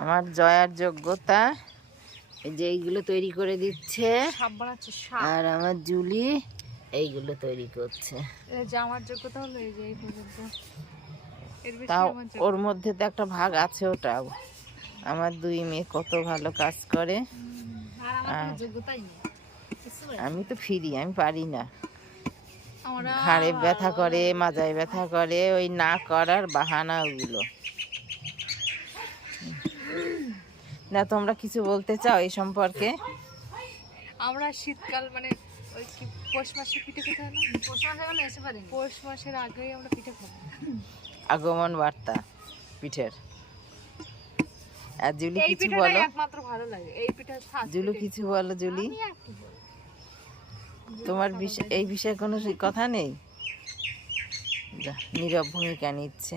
আমার জয়ার যোগ্যতা এই যে এইগুলো তৈরি করে দিচ্ছে, আর আমার জুলি এইগুলো তৈরি করছে। আমার যোগ্যতা হলো এই যে এই পর্যন্ত, তাও ওর মধ্যে তো একটা ভাগ আছে ওটাও। আমার দুই মেয়ে কত ভালো কাজ করে, আমি তো ফিরি, আমি পারি না। ঘাড়ে ব্যথা করে, মাজায় ব্যথা করে, ওই না করার বাহানা ওগুলো। না তোমরা কিছু বলতে চাও এই সম্পর্কে? আমরা শীতকাল মানে ওই কি পৌষ মাসে পিঠে খেতে হয় না, পৌষ মাসে মানে এসে পারি, পৌষ মাসের আগেই আমরা পিঠে খাবো। আগমন বার্তা পিঠের। আর জুলি এই কিছু বলো, একমাত্র ভালো লাগে এই পিঠা। জুলি কিছু বলো। জুলি তোমার এই বিষয়ে কোনো কথা নেই? নীরব ভূমিকা নিচ্ছে।